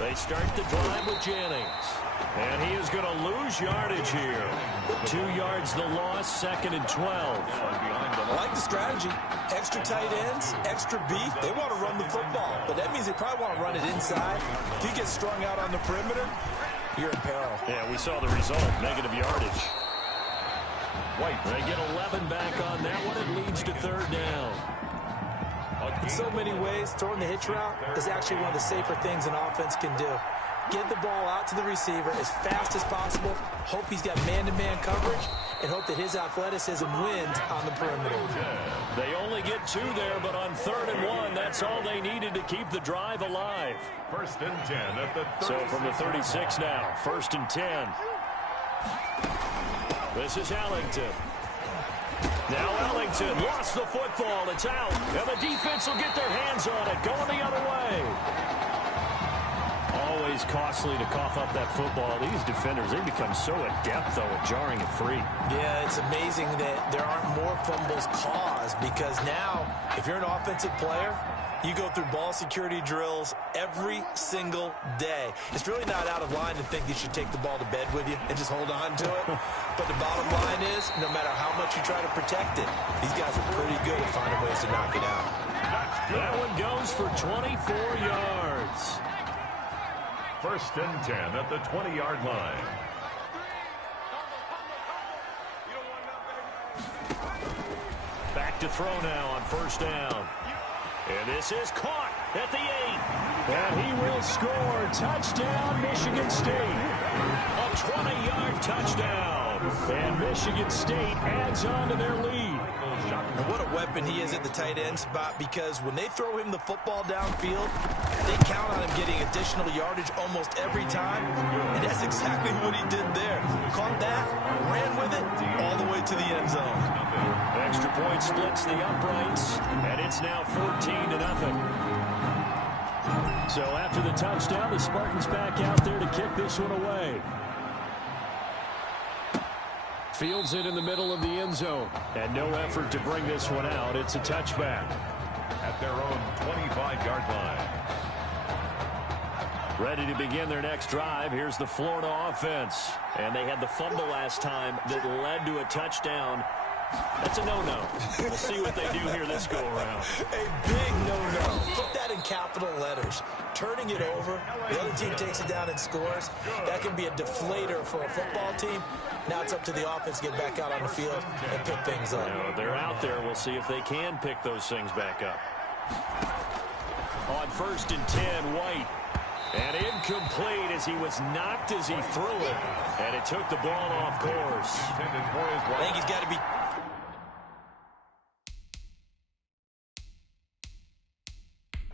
They start the drive with Jennings. And he is going to lose yardage here. 2 yards the loss, 2nd and 12. I like the strategy. Extra tight ends, extra beef. They want to run the football, but that means they probably want to run it inside. If he gets strung out on the perimeter, you're in peril. Yeah, we saw the result, negative yardage. White, they get 11 back on that one. It leads to 3rd down. In so many ways, throwing the hitch route is actually one of the safer things an offense can do. Get the ball out to the receiver as fast as possible, hope he's got man-to-man coverage, and hope that his athleticism wins on the perimeter. They only get 2 there, but on 3rd and 1, that's all they needed to keep the drive alive. 1st and 10 at the 36. So from the 36 now, 1st and 10. This is Ellington. Now Ellington lost the football. It's out. And the defense will get their hands on it, going the other way. Always always costly to cough up that football. These defenders, they become so adept, though, at jarring it free. Yeah, it's amazing that there aren't more fumbles caused because now, if you're an offensive player, you go through ball security drills every single day. It's really not out of line to think you should take the ball to bed with you and just hold on to it. But the bottom line is, no matter how much you try to protect it, these guys are pretty good at finding ways to knock it out. That one goes for 24 yards. 1st and 10 at the 20-yard line. Back to throw now on 1st down. And this is caught at the 8. And he will score. Touchdown, Michigan State. A 20-yard touchdown. And Michigan State adds on to their lead. And what a weapon he is at the tight end spot, because when they throw him the football downfield, they count on him getting additional yardage almost every time. And that's exactly what he did there. Caught that, ran with it, all the way to the end zone. Extra point splits the uprights, and it's now 14-0. So after the touchdown, the Spartans back out there to kick this one away. Fields it in the middle of the end zone, and no effort to bring this one out. It's a touchback. At their own 25-yard line. Ready to begin their next drive. Here's the Florida offense. And they had the fumble last time that led to a touchdown. That's a no-no. We'll see what they do here this go-around. A big no-no. Put that in capital letters. Turning it over, the other team takes it down and scores. That can be a deflator for a football team. Now it's up to the offense to get back out on the field and pick things up. No, they're out there. We'll see if they can pick those things back up. On 1st and 10, White. And incomplete as he was knocked as he threw it. And it took the ball off course. I think he's got to be...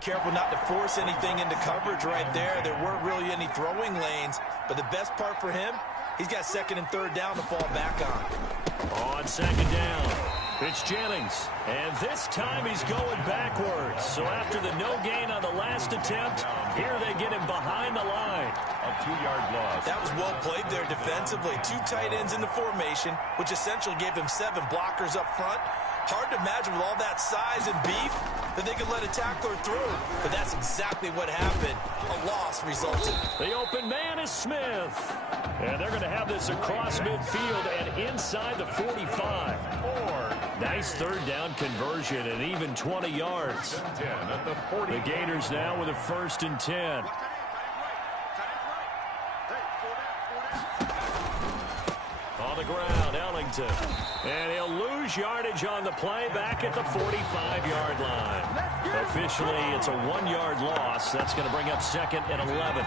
careful not to force anything into coverage right there. There weren't really any throwing lanes. But the best part for him, he's got 2nd and 3rd down to fall back on. On 2nd down, it's Jennings. And this time he's going backwards. So after the no gain on the last attempt, here they get him behind the line. A 2-yard loss. That was well played there defensively. 2 tight ends in the formation, which essentially gave him 7 blockers up front. Hard to imagine with all that size and beef that they could let a tackler through. But that's exactly what happened. A loss resulted. The open man is Smith. And they're going to have this across midfield and inside the 45. Nice 3rd down conversion and even 20 yards. The Gators now with a 1st and 10. On the ground, Ellington. And he'll lose yardage on the play back at the 45-yard line. Officially, it's a 1-yard loss. That's going to bring up 2nd and 11.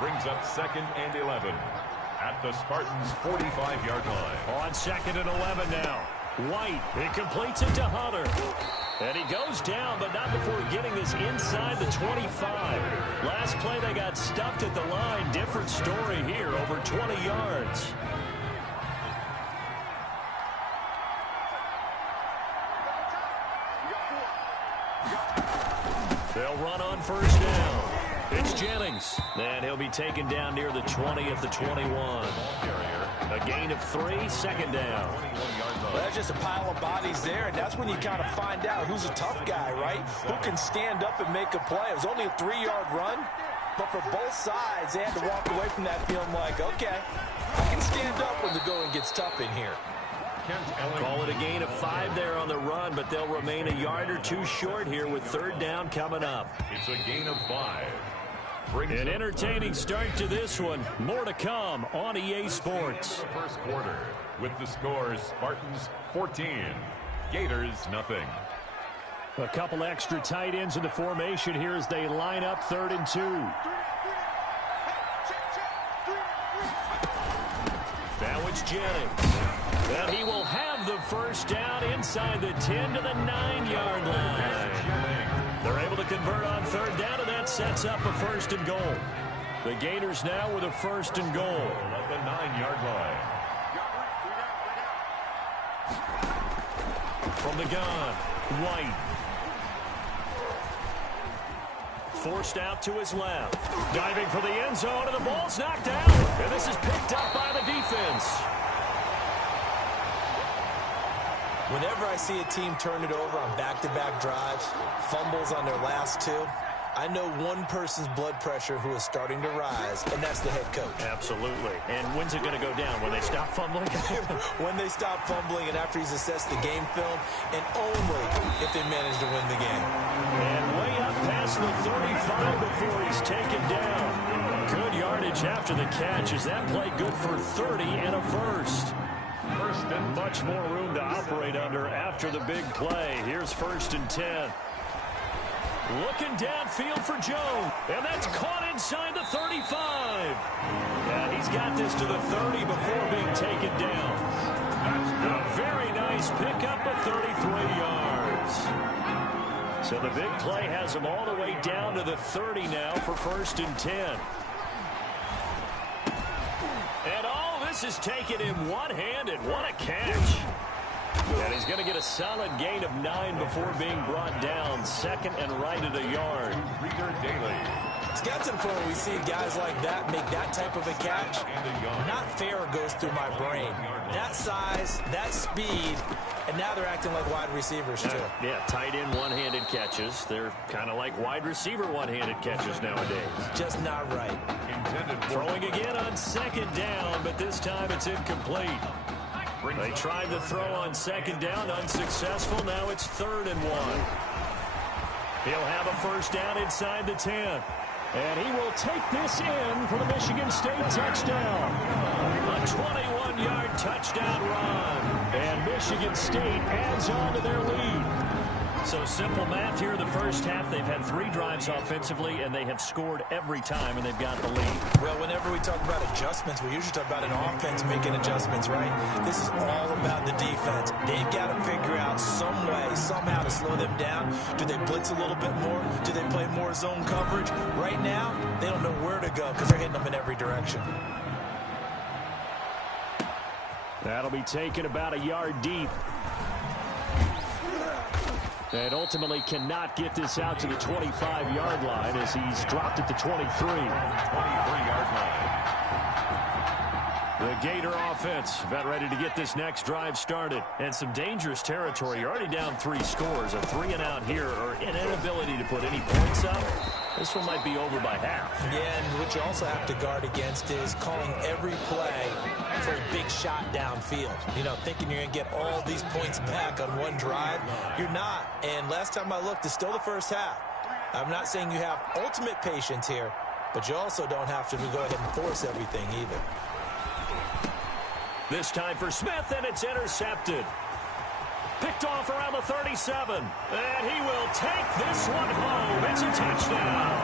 Brings up 2nd and 11 at the Spartans' 45-yard line. On 2nd and 11 now. White, he completes it to Hunter. And he goes down, but not before getting this inside the 25. Last play, they got stuffed at the line. Different story here, over 20 yards. They'll run on 1st down. It's Jennings. And he'll be taken down near the 20 at the 21. A gain of 3, 2nd down. Well, that's just a pile of bodies there, and that's when you kind of find out who's a tough guy, right? Who can stand up and make a play. It was only a 3-yard run, but for both sides, they had to walk away from that feeling like, okay, I can stand up when the going gets tough in here. Call it a gain of 5 there on the run, but they'll remain a yard or 2 short here with 3rd down coming up. It's a gain of 5. An entertaining start to this one. More to come on EA Sports. First quarter with the scores: Spartans 14, Gators nothing. A couple extra tight ends in the formation here as they line up 3rd and 2. Now it's Jennings. And he will have the 1st down inside the 10 to the 9-yard line. They're able to convert on 3rd down, and that sets up a 1st and goal. The Gators now with a 1st and goal. At the 9-yard line. From the gun, White. forced out to his left. Diving for the end zone, and the ball's knocked out. And this is picked up by the defense. Whenever I see a team turn it over on back-to-back drives, fumbles on their last two, I know one person's blood pressure who is starting to rise, and that's the head coach. Absolutely. And when's it going to go down? When they stop fumbling? When they stop fumbling and after he's assessed the game film, and only if they manage to win the game. And way up past the 35 before he's taken down. Good yardage after the catch. Is that play good for 30 and a first? Much more room to operate under after the big play. Here's 1st and 10. Looking downfield for Jones, and that's caught inside the 35. And he's got this to the 30 before being taken down. A very nice pickup of 33 yards. So the big play has him all the way down to the 30 now for 1st and 10. And all this is taken in one-handed. What a catch. And he's going to get a solid gain of 9 before being brought down. 2nd and right at a yard. It's got to the point where we see guys like that make that type of a catch. Not fair goes through my brain. That size, that speed, and now they're acting like wide receivers too. Yeah, tight end one-handed catches. They're kind of like wide receiver one-handed catches nowadays. Just not right. Throwing again on 2nd down, but this time it's incomplete. They tried to throw on 2nd down, unsuccessful. Now it's 3rd and 1. He'll have a first down inside the 10. And he will take this in for the Michigan State touchdown. A 21-yard touchdown run. And Michigan State adds on to their lead. So simple math here in the first half. They've had 3 drives offensively, and they have scored every time, and they've got the lead. Well, whenever we talk about adjustments, we usually talk about an offense making adjustments, right? This is all about the defense. They've got to figure out some way, somehow to slow them down. Do they blitz a little bit more? Do they play more zone coverage? Right now, they don't know where to go because they're hitting them in every direction. That'll be taken about a yard deep. And ultimately cannot get this out to the 25-yard line as he's dropped at the 23. 23-yard line. The Gator offense about ready to get this next drive started. And some dangerous territory. You're already down 3 scores. A 3-and-out here or an inability to put any points up. This one might be over by half. Yeah, and what you also have to guard against is calling every play for a big shot downfield. You know, thinking you're going to get all these points back on one drive. You're not. And last time I looked, it's still the first half. I'm not saying you have ultimate patience here, but you also don't have to go ahead and force everything either. This time for Smith, and it's intercepted. Picked off around the 37. And he will take this one home. It's a touchdown.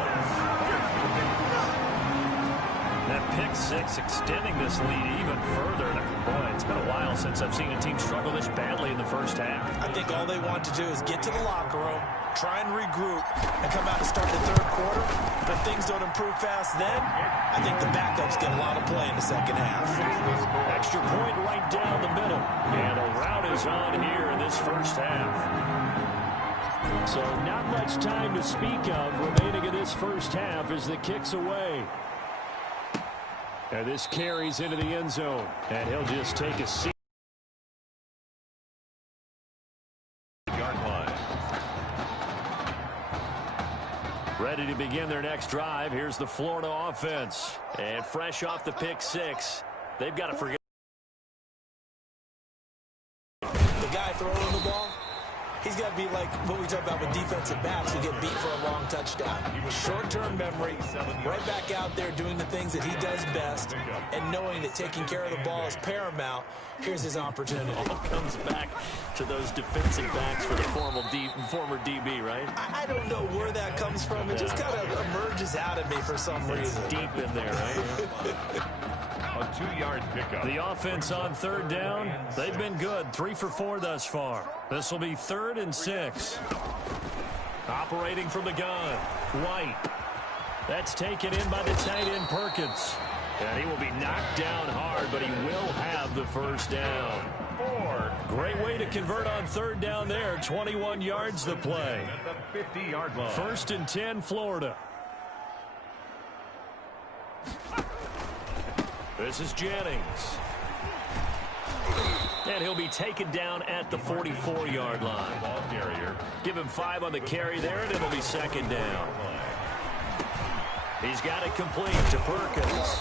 That pick 6 extending this lead even further. Boy, it's been a while since I've seen a team struggle this badly in the first half. I think all they want to do is get to the locker room, try and regroup, and come out and start the 3rd quarter. If things don't improve fast then, I think the backups get a lot of play in the second half. Extra point right down the middle. And a route is on here in this first half. So not much time to speak of remaining in this first half as the kick's away. And this carries into the end zone. And he'll just take a seat. Yard line. Ready to begin their next drive. Here's the Florida offense. And fresh off the pick 6, they've got to forget. The guy throwing the ball, he's got to be like what we talk about with defensive backs who get beat for a long touchdown. Short-term memory, right back out there doing the things that he does best, and knowing that taking care of the ball is paramount. Here's his opportunity. All comes back to those defensive backs for the former DB, right? I don't know where that comes from. It just kind of emerges out of me for some reason. Deep in there, right? A 2-yard pickup. The offense on 3rd down, they've been good. 3 for 4 thus far. This will be 3rd and 6. Operating from the gun, White. That's taken in by the tight end Perkins. And he will be knocked down hard, but he will have the first down. 4. Great way to convert on 3rd down there. 21 yards the play. At the 50-yard line. 1st and 10, Florida. This is Jennings. And he'll be taken down at the 44-yard line. Ball carrier. Give him 5 on the carry there, and it'll be second down. He's got it complete to Perkins.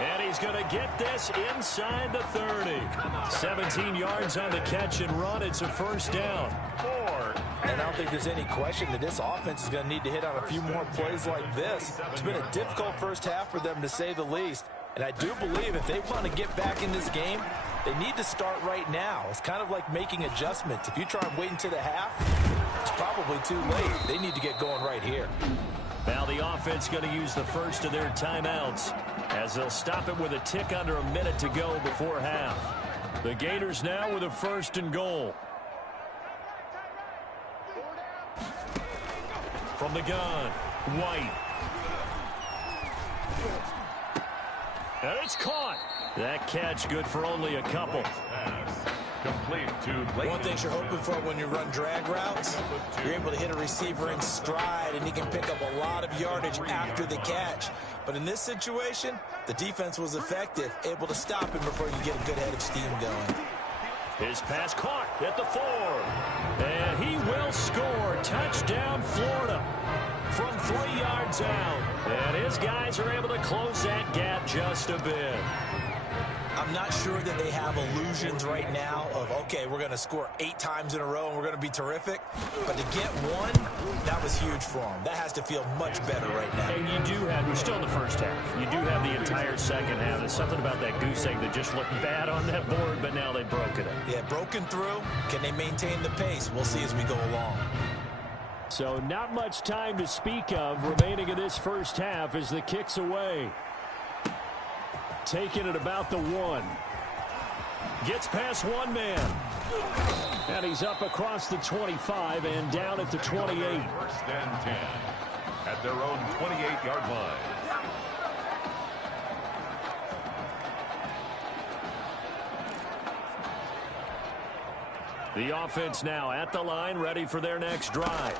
And he's going to get this inside the 30. 17 yards on the catch and run. It's a first down. 4. And I don't think there's any question that this offense is going to need to hit on a few more plays like this. It's been a difficult first half for them, to say the least. And I do believe if they want to get back in this game, they need to start right now. It's kind of like making adjustments. If you try and wait until the half, it's probably too late. They need to get going right here. Now the offense going to use the first of their timeouts as they'll stop it with a tick under a minute to go before half. The Gators now with a 1st and goal. From the gun, White. And it's caught. That catch good for only a couple. Complete to Layton. One thing you're hoping for when you run drag routes, you're able to hit a receiver in stride, and he can pick up a lot of yardage after the catch. But in this situation, the defense was effective, able to stop him before you get a good head of steam going. His pass caught at the 4. And he will score. Touchdown, Florida. From 3 yards out. And his guys are able to close that gap just a bit. I'm not sure that they have illusions right now of, okay, we're going to score 8 times in a row and we're going to be terrific. But to get one, that was huge for them. That has to feel much better right now. And you do have, we're still in the first half. You do have the entire second half. There's something about that goose egg that just looked bad on that board, but now they've broken it. Yeah, broken through. Can they maintain the pace? We'll see as we go along. So not much time to speak of remaining in this first half as the kick's away. Taking it about the 1. Gets past one man. And he's up across the 25 and down at the 28. 1st and 10 at their own 28-yard line. The offense now at the line, ready for their next drive.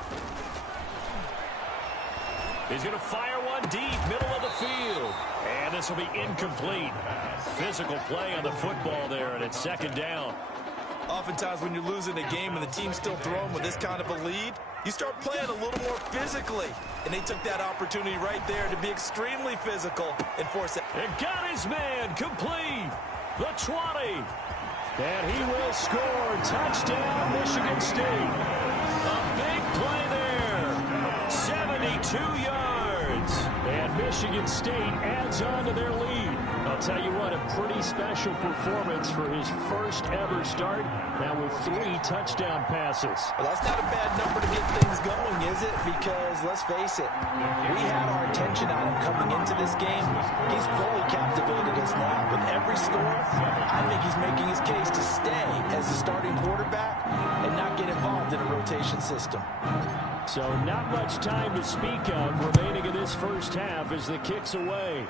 He's going to fire one deep, middle of the field. And this will be incomplete. Physical play on the football there, and it's second down. Oftentimes when you're losing a game and the team's still throwing with this kind of a lead, you start playing a little more physically. And they took that opportunity right there to be extremely physical and force it. And got his man complete. The 20. And he will score. Touchdown, Michigan State. A big play there. 72 yards. And Michigan State adds on to their lead. I'll tell you what, a pretty special performance for his first ever start. Now with 3 touchdown passes. Well, that's not a bad number to get things going, is it? Because, let's face it, we had our attention on him coming into this game. He's fully captivated us now. With every score, I think he's making his case to stay as the starting quarterback and not get involved in a rotation system. So not much time to speak of remaining in this first half as the kick's away.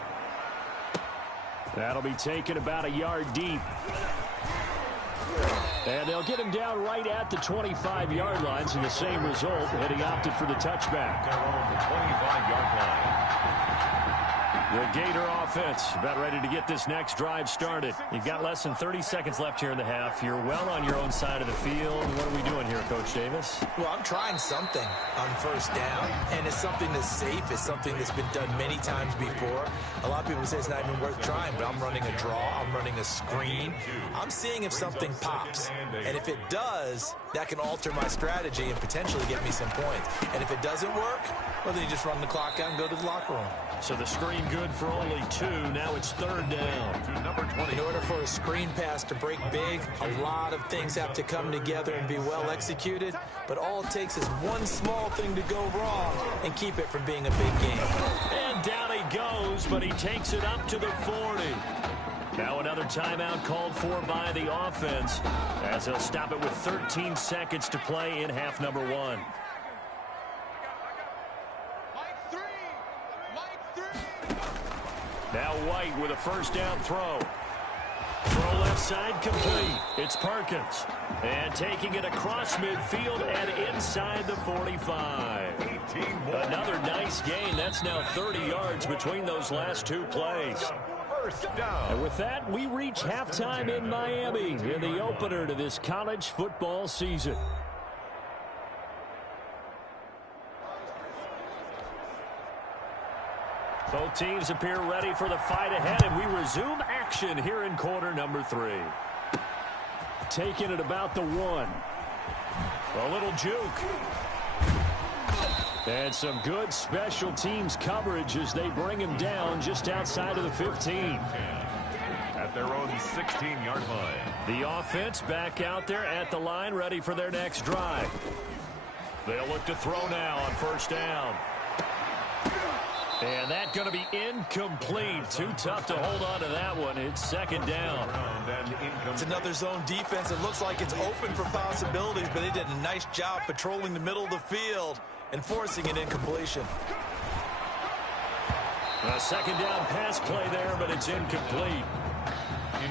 That'll be taken about a yard deep. And they'll get him down right at the 25-yard line, so the same result, and he opted for the touchback. They're on the 25-yard line. The Gator offense about ready to get this next drive started. You've got less than 30 seconds left here in the half. You're well on your own side of the field. What are we doing here, Coach Davis? Well, I'm trying something on first down, and it's something that's safe. It's something that's been done many times before. A lot of people say it's not even worth trying, but I'm running a draw. I'm running a screen. I'm seeing if something pops, and if it does, that can alter my strategy and potentially get me some points. And if it doesn't work, well, then you just run the clock out and go to the locker room. So the screen good for only 2. Now it's third down. To number 20. In order for a screen pass to break big, a lot of things have to come together and be well executed. But all it takes is one small thing to go wrong and keep it from being a big game. And down he goes, but he takes it up to the 40. Now another timeout called for by the offense as they'll stop it with 13 seconds to play in half number 1. Now White with a first down throw. Throw left side complete. It's Perkins. And taking it across midfield and inside the 45. Another nice gain. That's now 30 yards between those last 2 plays. first down. And with that, we reach halftime in Miami in the opener to this college football season. Both teams appear ready for the fight ahead, and we resume action here in quarter number 3. Taking it about the 1. A little juke. And some good special teams coverage as they bring him down just outside of the 15. At their own 16-yard line. The offense back out there at the line, ready for their next drive. They'll look to throw now on first down. And that's going to be incomplete. Too tough to hold on to that one. It's second down. It's another zone defense. It looks like it's open for possibilities, but they did a nice job patrolling the middle of the field and forcing an incompletion. A second down pass play there, but it's incomplete.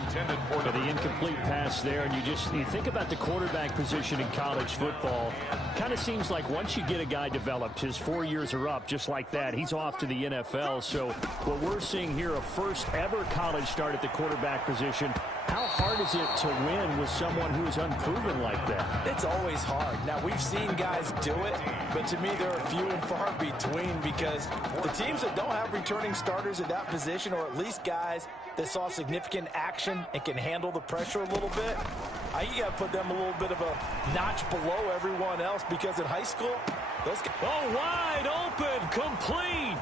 Intended for the incomplete pass there, and you think about the quarterback position in college football. Kind of seems like once you get a guy developed, his 4 years are up, just like that. He's off to the NFL. So what we're seeing here, a first ever college start at the quarterback position. How hard is it to win with someone who is unproven like that? It's always hard. Now, we've seen guys do it, but to me, there are few and far between because the teams that don't have returning starters at that position, or at least guys that saw significant action and can handle the pressure a little bit, I think you got to put them a little bit of a notch below everyone else because in high school, those guys... Oh, wide open, complete.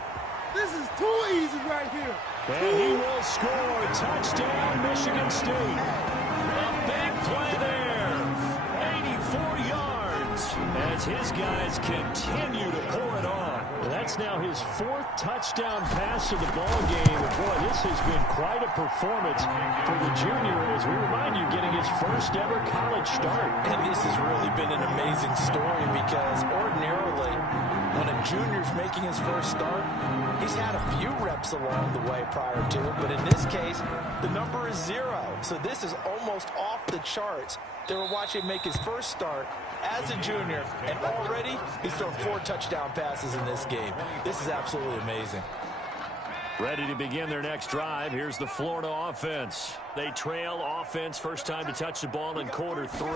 This is too easy right here. And he will score. Touchdown, Michigan State. A big play there. 84 yards as his guys continue to pour it on. That's now his 4th touchdown pass of the ball game. And boy, this has been quite a performance for the junior, as we remind you, getting his first ever college start. And this has really been an amazing story because ordinarily, when a junior's making his first start, he's had a few reps along the way prior to it, but in this case, the number is 0. So this is almost off the charts. They were watching him make his first start as a junior, and already he's thrown 4 touchdown passes in this game. This is absolutely amazing. Ready to begin their next drive. Here's the Florida offense. They trail offense, first time to touch the ball in quarter 3,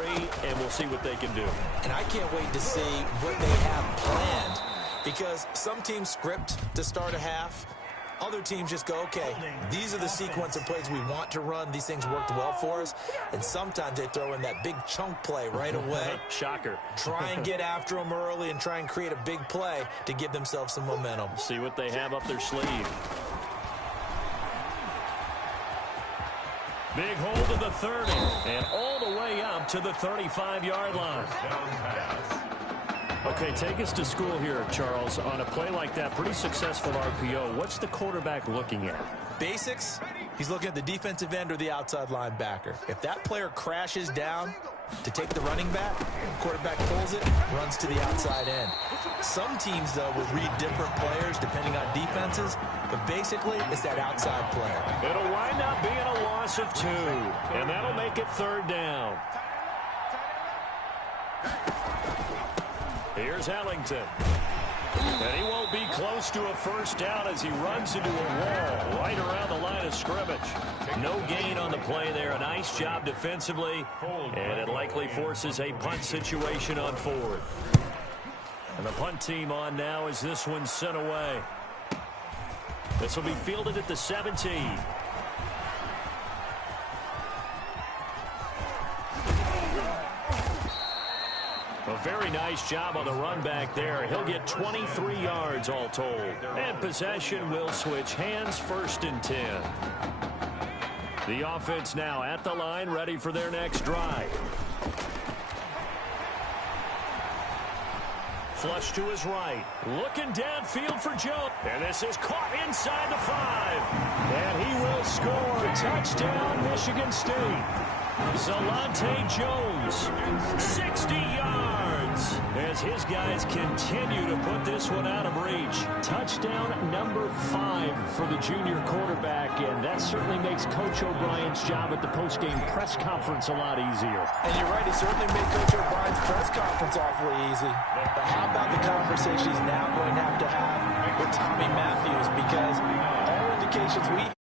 and we'll see what they can do. And I can't wait to see what they have planned, because some teams script to start a half. Other teams just go, okay, these are the sequence of plays we want to run. These things worked well for us. And sometimes they throw in that big chunk play right away. Shocker. Try and get after them early and try and create a big play to give themselves some momentum. See what they have up their sleeve. Big hold of the 30, and all the way up to the 35-yard line. Okay, take us to school here, Charles. On a play like that, pretty successful RPO. What's the quarterback looking at? Basics, he's looking at the defensive end or the outside linebacker. If that player crashes down to take the running back, quarterback pulls it, runs to the outside end. Some teams, though, will read different players depending on defenses, but basically it's that outside player. It'll wind up being a loss of 2, and that'll make it 3rd down. Here's Ellington. And he won't be close to a first down as he runs into a wall right around the line of scrimmage. No gain on the play there. A nice job defensively. And it likely forces a punt situation on 4th. And the punt team on now as this one's sent away. This will be fielded at the 17. A very nice job on the run back there. He'll get 23 yards all told. And possession will switch hands, 1st and 10. The offense now at the line, ready for their next drive. Flush to his right. Looking downfield for Jones. And this is caught inside the 5. And he will score. Touchdown, Michigan State. Zalante Jones, 60 yards, as his guys continue to put this one out of reach. Touchdown number 5 for the junior quarterback, and that certainly makes Coach O'Brien's job at the postgame press conference a lot easier. And you're right, it certainly made Coach O'Brien's press conference awfully easy. But how about the conversation he's now going to have with Tommy Matthews? Because all indications we